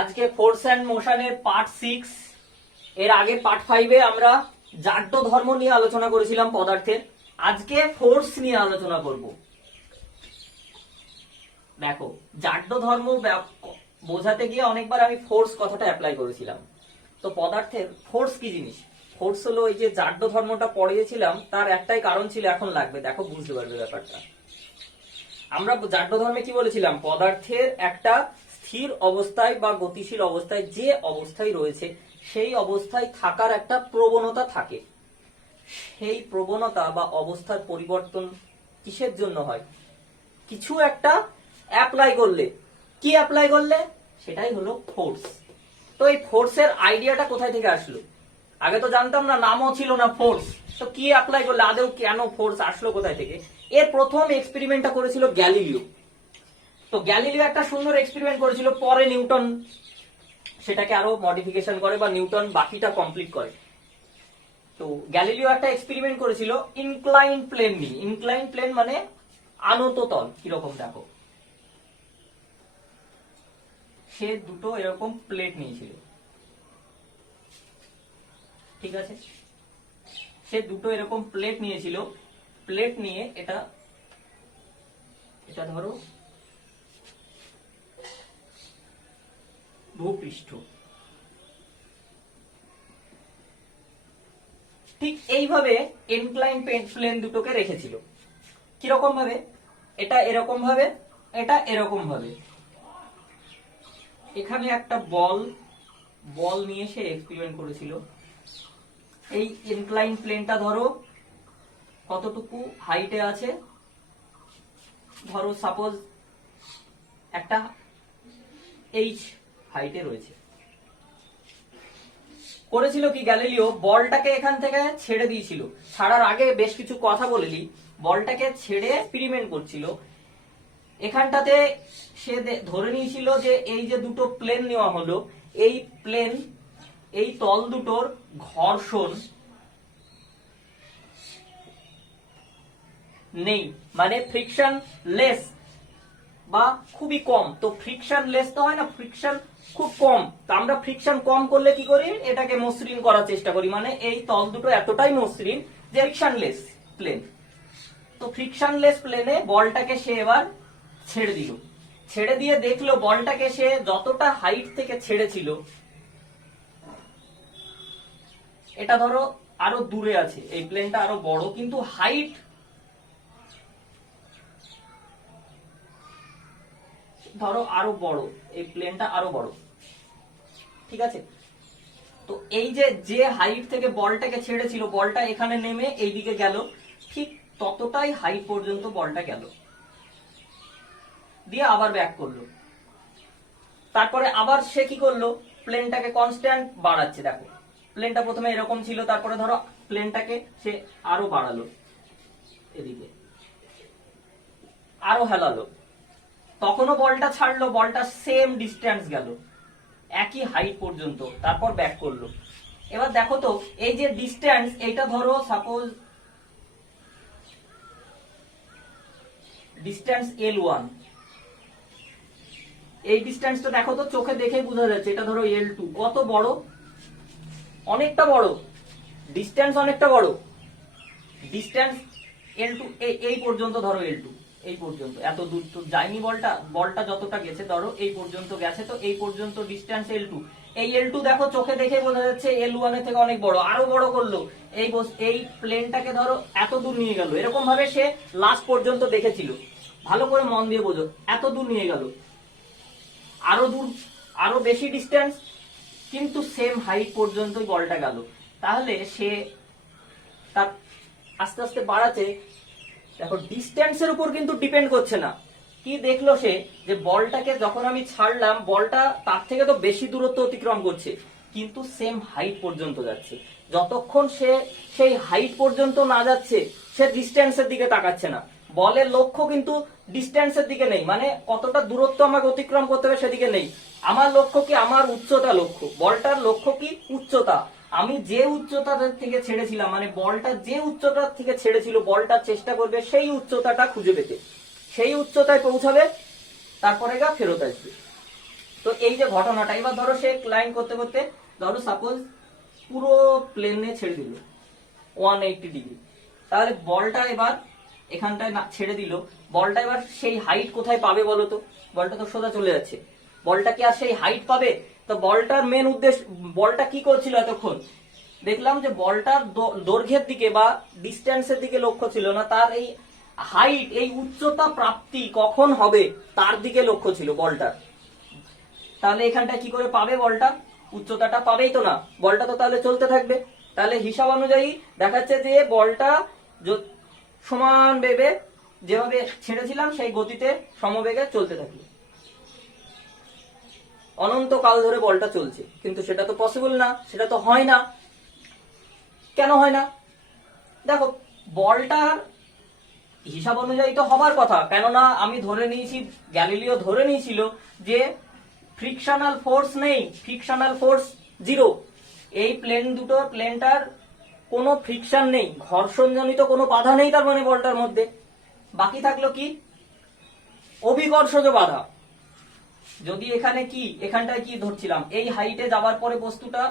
আজকে force and মোশনের part 6। এর আগে পার্ট 5 এ আমরা জাড্য ধর্ম নিয়ে আলোচনা করেছিলাম পদার্থের। আজকে ফোর্স নিয়ে আলোচনা করব। দেখো, জাড্য ধর্ম বোঝাতে গিয়ে অনেকবার আমি ফোর্স কথাটা অ্যাপ্লাই করেছিলাম। তো পদার্থের ফোর্স কি জিনিস? ফোর্স হলো এই যে জাড্য ধর্মটা পড়িয়েছিলাম, তার একটাই কারণ ছিল, এখন লাগবে, দেখো বুঝতে পারবে ব্যাপারটা। আমরা জাড্য ধর্মে কি বলেছিলাম? পদার্থের একটা স্থির অবস্থায় বা গতিশীল অবস্থায় যে অবস্থায় রয়েছে সেই অবস্থায় থাকার একটা প্রবণতা থাকে। সেই প্রবণতা বা অবস্থার পরিবর্তন কিসের জন্য হয়? কিছু একটা অ্যাপ্লাই করলে। কি অ্যাপ্লাই করলে? সেটাই হলো ফোর্স। তো এই ফোর্সের আইডিয়াটা কোথায় থেকে আসলো? আগে তো জানতাম না, নামও ছিল না ফোর্স। তো কি অ্যাপ্লাই করলে, আদৌ কেন ফোর্স আসলো কোথায় থেকে? এর প্রথম এক্সপেরিমেন্টটা করেছিল গ্যালিলিও। তো গ্যালিলিও একটা সুন্দর এক্সপেরিমেন্ট করেছিল, পরে নিউটন সেটাকে আরো মডিফিকেশন করে বা নিউটন বাকিটা কমপ্লিট করে। তো গ্যালিলিও একটা এক্সপেরিমেন্ট করেছিল ইনক্লাইন প্লেন নিয়ে। ইনক্লাইন প্লেন মানে আনত তল। কিরকম দেখো, সে দুটো এরকম প্লেট নিয়েছিল, ঠিক আছে? সে দুটো এরকম প্লেট নিয়েছিল। প্লেট নিয়ে এটা ধরো ভূপৃষ্ঠ। ঠিক এইভাবে ইনক্লাইন প্লেন দুটোকে রেখেছিল। কিরকম ভাবে? এটা এরকম ভাবে, এটা এরকম ভাবে। এখানে একটা বল নিয়ে সে এক্সপেরিমেন্ট করেছিল। এই ইনক্লাইন প্লেনটা ধরো কতটুকু হাইটে আছে, ধরো সাপোজ একটা এইচ হাইটে রয়েছে। করেছিল কি গ্যালিলিও? বলটাকে এখান থেকে ছেড়ে দিয়েছিল। ছাড়ার আগে বেশ কিছু কথা বলে নিই। বলটাকে ছেড়ে এক্সপেরিমেন্ট করছিল। এখানটাতে সে ধরে নিয়েছিল যে এই যে দুটো প্লেন নেওয়া হলো, এই প্লেন, এই তল দুটোর ঘর্ষণ নেই, মানে ফ্রিকশন লেস বা খুবই কম। তো ফ্রিকশন লেস তো হয় না, ফ্রিকশন খুব কম। তো আমরা ফ্রিকশন কম করলে কি করি? এটাকে মসৃণ করার চেষ্টা করি, মানে এই তল দুটো এতটাই মসৃণ যে ফ্রিকশন লেস প্লেন। তো ফ্রিকশন লেস প্লেনে বলটাকে সে এবার ছেড়ে দিল। ছেড়ে দিয়ে দেখলো বলটাকে সে যতটা হাইট থেকে ছেড়েছিল, এটা ধরো আরো দূরে আছে, এই প্লেনটা আরো বড়, কিন্তু হাইট ধরো আরো বড়, এই প্লেনটা আরো বড়, ঠিক আছে? তো এই যে হাইট থেকে বলটাকে ছেড়েছিল, বলটা এখানে নেমে এইদিকে গেল, ঠিক ততটাই হাইট পর্যন্ত বলটা গেল, দিয়ে আবার ব্যাক করলো। তারপরে আবার সে কি করলো? প্লেনটাকে কনস্ট্যান্ট বাড়াচ্ছে। দেখো, প্লেনটা প্রথমে এরকম ছিল, তারপরে ধরো প্লেনটাকে সে আরো বাড়ালো, এদিকে আরো হেলালো। তখনও বলটা ছাড়লো, বলটা সেম ডিস্টেন্স গেল, একই হাইট পর্যন্ত, তারপর ব্যাক করলো। এবার দেখো তো, এই যে ডিস্টেন্স, এইটা ধরো সাপোজ ডিস্টেন্স L1। এই ডিস্টেন্সটা দেখো তো, চোখে দেখেই বোঝা যাচ্ছে, এটা ধরো L2। কত বড়? অনেকটা বড়। ডিস্টেন্স অনেকটা বড়। ডিস্টেন্স L2 এই পর্যন্ত, ধরো L2 এই পর্যন্ত, এত দূর তো যায়নি বলটা যতটা গেছে ধরো এই পর্যন্ত গেছে, তো এই পর্যন্ত ডিস্টেন্স L2। এই L2 দেখো চোখে দেখে বোঝা যাচ্ছে L1 এর থেকে অনেক বড়। আরো বড় করলো, এই প্লেনটাকে ধরো এত দূর নিয়ে গেল। এরকম ভাবে সে লাস্ট পর্যন্ত দেখেছিল। ভালো করে মন দিয়ে বোঝো, এত দূর নিয়ে গেল, আরো দূর, আরো বেশি ডিস্টেন্স, কিন্তু সেম হাইট পর্যন্তই বলটা গেল। তাহলে সে তার আস্তে আস্তে বাড়াচ্ছে। দেখো, ডিস্টেন্সের উপর কিন্তু ডিপেন্ড করছে না। কি দেখলো সে? যে বলটাকে যখন আমি ছাড়লাম, বলটা তার থেকে তো বেশি দূরত্ব অতিক্রম করছে, কিন্তু সেম হাইট পর্যন্ত যাচ্ছে। যতক্ষণ সে সেই হাইট পর্যন্ত না যাচ্ছে, সে ডিস্টেন্সের দিকে তাকাচ্ছে না। বলের লক্ষ্য কিন্তু ডিস্টেন্সের দিকে নেই, মানে কতটা দূরত্ব আমাকে অতিক্রম করতে হবে সেদিকে নেই। আমার লক্ষ্য কি? আমার উচ্চতা লক্ষ্য। বলটার লক্ষ্য কি? উচ্চতা। আমি যে উচ্চতা থেকে ছেড়েছিলাম, মানে বলটা যে উচ্চতা থেকে ছেড়েছিল, বলটা চেষ্টা করবে সেই উচ্চতাটা খুঁজে পেতে, সেই উচ্চতায় পৌঁছাবে, তারপরে ফেরত আসবে। তো এই যে ঘটনাটা, এবার ধরো সে ক্লাইম করতে করতে ধরো সাপোজ পুরো প্লেনে ছেড়ে দিল 180 ডিগ্রি, তাহলে বলটা এবার এখানটায় না ছেড়ে দিল, বলটা এবার সেই হাইট কোথায় পাবে বলো তো? বলটা তো সোজা চলে যাচ্ছে, বলটা কি আর সেই হাইট পাবে? তো বলটার মেন উদ্দেশ্য, বলটা কি করছিল এতক্ষণ? দেখলাম যে বলটার দৈর্ঘ্যের দিকে বা ডিস্টেন্সের দিকে লক্ষ্য ছিল না, তার এই হাইট, এই উচ্চতা প্রাপ্তি কখন হবে তার দিকে লক্ষ্য ছিল বলটার। তাহলে এখানটা কি করে পাবে বলটা? উচ্চতাটা পাবেই তো না, বলটা তো তাহলে চলতে থাকবে। তাহলে হিসাব অনুযায়ী দেখাচ্ছে যে বলটা সমান বেগে যেভাবে ছেড়েছিলাম সেই গতিতে সমবেগে চলতে থাকবে, অনন্তকাল ধরে বলটা চলছে। কিন্তু সেটা তো পসিবল না, সেটা তো হয় না। কেন হয় না? দেখো, বলটার হিসাব অনুযায়ী তো হবার কথা, কেননা আমি ধরে নিয়েছি, গ্যালিলিও ধরে নিয়েছিল যে ফ্রিকশনাল ফোর্স নেই, ফ্রিকশনাল ফোর্স জিরো। এই প্লেনটার কোনো ফ্রিকশন নেই, ঘর্ষণজনিত কোনো বাধা নেই, তার মানে বলটার মধ্যে বাকি থাকলো কি? অভিকর্ষজ বাধা। যদি এখানে কি, এখানটায় কি ধরছিলাম, এই হাইটে যাবার পরে বস্তুটা,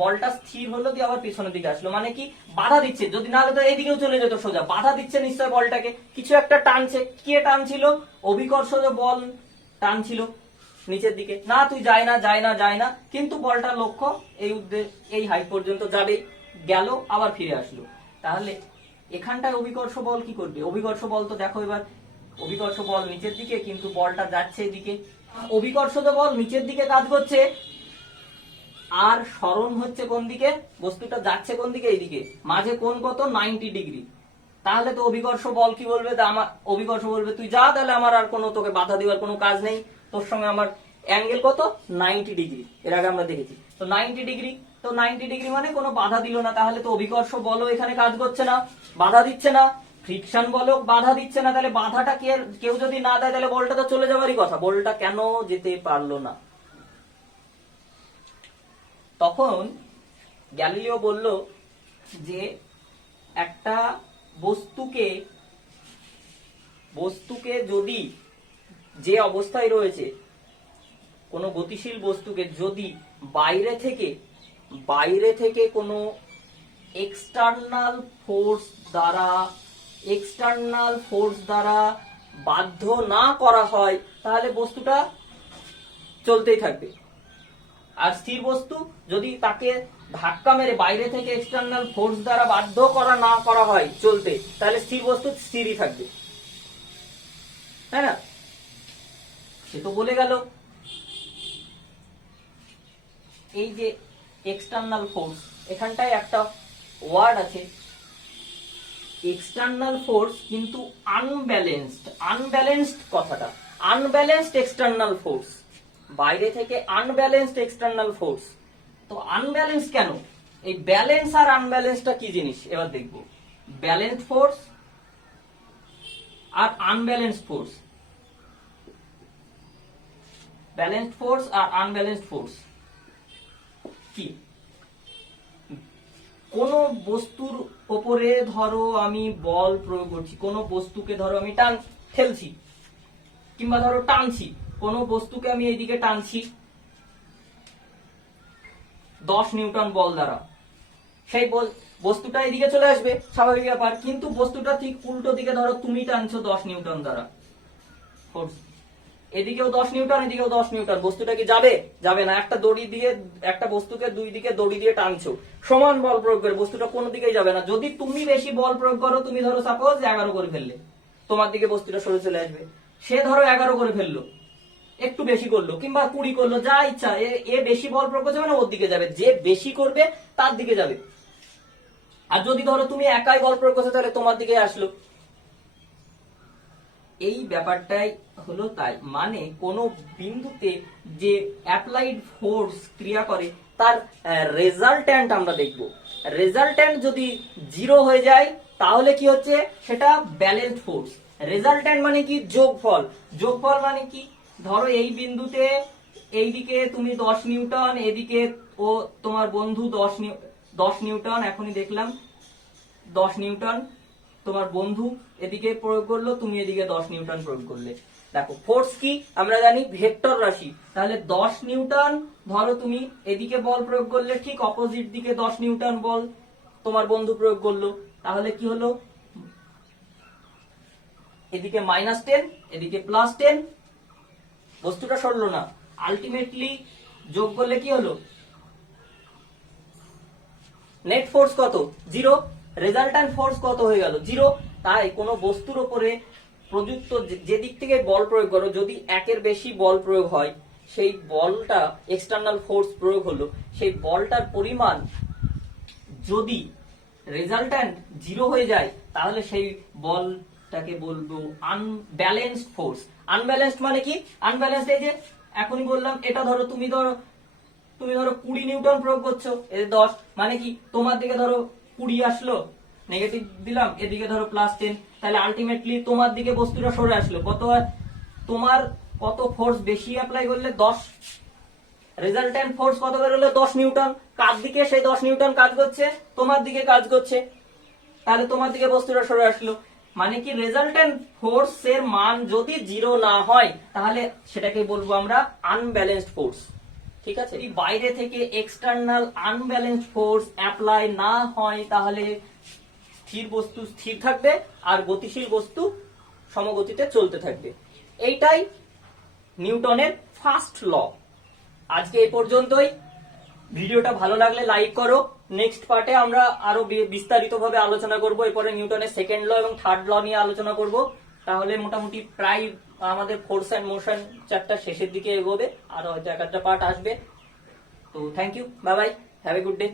বলটা স্থির হলো, দিয়ে আবার পিছনের দিকে আসলো, মানে কি বাধা দিচ্ছে। যদি না হলে তো এইদিকেও চলে যেত সোজা, বাধা দিচ্ছে নিশ্চয় বলটাকে, কিছু একটা টানছে। কে টানছিল? অভিকর্ষজ বল টানছিল নিচের দিকে। না তুই যায় না, যায় না, যায় না, কিন্তু বলটার লক্ষ্য এই হাইট পর্যন্ত যাবে, গেল, আবার ফিরে আসলো। তাহলে এখানটায় অভিকর্ষ বল কি করবে? অভিকর্ষ বল তো দেখো এবার, অভিকর্ষ বল নিচের দিকে, কিন্তু বলটা যাচ্ছে এদিকে। অভিকর্ষজ বল নিচের দিকে কাজ করছে, আর সরণ হচ্ছে কোন দিকে? বস্তুটা যাচ্ছে কোন দিকে? এইদিকে। মাঝে কোণ কত? 90 ডিগ্রি। তাহলে তো অভিকর্ষ বল কি বলবে? অভিকর্ষ বলবে তুই যা, তাহলে আমার আর কোনো তোকে বাধা দেওয়ার কোনো কাজ নেই, তোর সঙ্গে আমার অ্যাঙ্গেল কত? 90 ডিগ্রি। এর আগে আমরা দেখেছি তো 90 ডিগ্রি। তো 90 ডিগ্রি মানে কোনো বাধা দিল না, তাহলে তো অভিকর্ষ বলও এখানে কাজ করছে না, বাধা দিচ্ছে না। ফ্রিকশন বলও বাধা দিচ্ছে না, তাহলে বাধাটা কেউ যদি না দেয় তাহলে বলটা তো চলে যাবারই কথা। বলটা কেন যেতে পারলো না? তখন গ্যালিলিও বলল যে একটা বস্তুকে যদি, যে অবস্থায় রয়েছে, কোনো গতিশীল বস্তুকে যদি বাইরে থেকে কোনো এক্সটার্নাল ফোর্স দ্বারা বাধ্য না করা হয়, তাহলে বস্তুটা চলতেই থাকবে। আর স্থির বস্তু যদি তাকে ধাক্কা মেরে বাইরে থেকে এক্সটার্নাল ফোর্স দ্বারা বাধ্য না করা হয় চলতে, তাহলে স্থির বস্তু স্থিরই থাকবে, তাই না? সে তো বলে গেল এই যে এক্সটার্নাল ফোর্স, এখানটায় একটা ওয়ার্ড আছে এক্সটার্নাল ফোর্স, কিন্তু আনব্যালেন্সড কথাটা, আনব্যালেন্সড এক্সটার্নাল ফোর্স, বাইরে থেকে আনব্যালেন্সড এক্সটার্নাল ফোর্স। তো আনব্যালেন্স কেন? এই ব্যালেন্স আর আনব্যালেন্সটা কি জিনিস এবার দেখব। ব্যালেন্সড ফোর্স আর আনব্যালেন্সড ফোর্স, ব্যালেন্সড ফোর্স আর আনব্যালেন্সড ফোর্স কি? কোন বস্তুর উপরে ধরো আমি বল প্রয়োগ করছি, কোন বস্তুকে ধরো আমি ঠেলছি, কিংবা ধরো টানছি, কোন বস্তুকে আমি এইদিকে টানছি 10 নিউটন বল দ্বারা, সেই বস্তুটা এদিকে চলে আসবে, স্বাভাবিক ব্যাপার। কিন্তু বস্তুটা ঠিক উল্টো দিকে ধরো তুমি টানছো 10 নিউটন দ্বারা ফোর্স, এদিকেও 10 নিউটন, এদিকেও 10 নিউটন, বস্তুটা কি যাবে? যাবে না। একটা বস্তুকে দুই দিকে দড়ি দিয়ে টানছো, সমান বল প্রয়োগ করে, বস্তুটা কোনো দিকেই যাবে না। যদি তুমি বেশি বল প্রয়োগ করো, তুমি ধরো সাপোজ 11 করে ফেললে, তোমার দিকে বস্তুটা সরে চলে আসবে। সে ধরো 11 করে ফেললো, একটু বেশি করলো, কিংবা 20 করলো, যা ইচ্ছা, এ বেশি বল প্রয়োগ করছে মানে ওর দিকে যাবে, যে বেশি করবে তার দিকে যাবে। আর যদি ধরো তুমি একাই বল প্রয়োগ করছো, তাহলে তোমার দিকে আসলো। এই ব্যাপারটাই হলো তাই, মানে কোন বিন্দুতে যে অ্যাপ্লাইড ফোর্স ক্রিয়া করে তার রেজাল্ট্যান্ট আমরা দেখব। রেজাল্ট্যান্ট যদি 0 হয়ে যায় তাহলে কি হচ্ছে? সেটা ব্যালেন্সড ফোর্স। রেজাল্ট্যান্ট মানে কি? যোগফল। যোগফল মানে কি? ধরো এই বিন্দুতে এইদিকে তুমি 10 নিউটন, এদিকে ও তোমার বন্ধু 10 নিউটন, এখনই দেখলাম 10 নিউটন তোমার বন্ধু এদিকে প্রয়োগ করলো, তুমি এদিকে 10 নিউটন প্রয়োগ করলে। দেখো ফোর্স কি আমরা জানি ভেক্টর রাশি, তাহলে 10 নিউটন ধরো তুমি এদিকে বল প্রয়োগ করলে ঠিক অপোজিট দিকে 10 নিউটন বল তোমার বন্ধু প্রয়োগ করলো, তাহলে কি হলো এদিকে -10 এদিকে +10, বস্তুটা সরলো না, আলটিমেটলি যোগ করলে কি হলো নেট ফোর্স কত 0, রেজাল্ট্যান্ট ফোর্স কত হয়ে গেল 0। তাই কোনো বস্তুর উপরে প্রযুক্ত যে দিক থেকে বল প্রয়োগ করো, যদি একের বেশি বল প্রয়োগ হয়, সেই বলটা এক্সটার্নাল ফোর্স প্রয়োগ হলো, সেই বলটার পরিমাণ যদি রেজাল্ট্যান্ট 0 হয়ে যায়, তাহলে সেই বলটাকে বলবো আনব্যালেন্সড ফোর্স। আনব্যালেন্সড মানে কি? আনব্যালেন্সড এই যে এখনই বললাম, এটা ধরো তুমি ধরো 20 নিউটন প্রয়োগ করছো, এর 10, মানে কি তোমার দিকে ধরো 20 আসলো, নেগেটিভ দিলাম, এদিকে ধরো +10, তাহলে আলটিমেটলি তোমার দিকে বস্তুটা সরে আসলো, কত তোমার কত ফোর্স বেশি অ্যাপ্লাই করলে 10, রেজাল্ট্যান্ট ফোর্স কত বের হলো 10 নিউটন, কার দিকে সেই 10 নিউটন কাজ করছে, তোমার দিকে কাজ করছে, তাহলে তোমার দিকে বস্তুটা সরে আসলো, মানে কি রেজাল্ট্যান্ট ফোর্স এর মান যদি 0 না হয়, তাহলে সেটাকে বলবো আমরা আনব্যালেন্সড ফোর্স। ঠিক আছে, যদি বাইরে থেকে এক্সটার্নাল আনব্যালেন্সড ফোর্স অ্যাপ্লাই না হয়, তাহলে স্থির বস্তু স্থির থাকবে আর গতিশীল বস্তু সমগতিতে চলতে থাকবে। এইটাই নিউটনের ফার্স্ট ল। আজকে এই পর্যন্তই। ভিডিওটা ভালো লাগলে লাইক করো। নেক্সট পার্টে আমরা আরো বিস্তারিতভাবে আলোচনা করব, এরপরে নিউটনের সেকেন্ড ল এবং থার্ড ল নিয়ে আলোচনা করব। তাহলে মোটামুটি প্রায় আমাদের ফোর্স এন্ড মোশন চ্যাপ্টার শেষের দিকে এগোবে, আর হয়তো এক একটা পার্ট আসবে। তো thank you, bye bye, have a good day.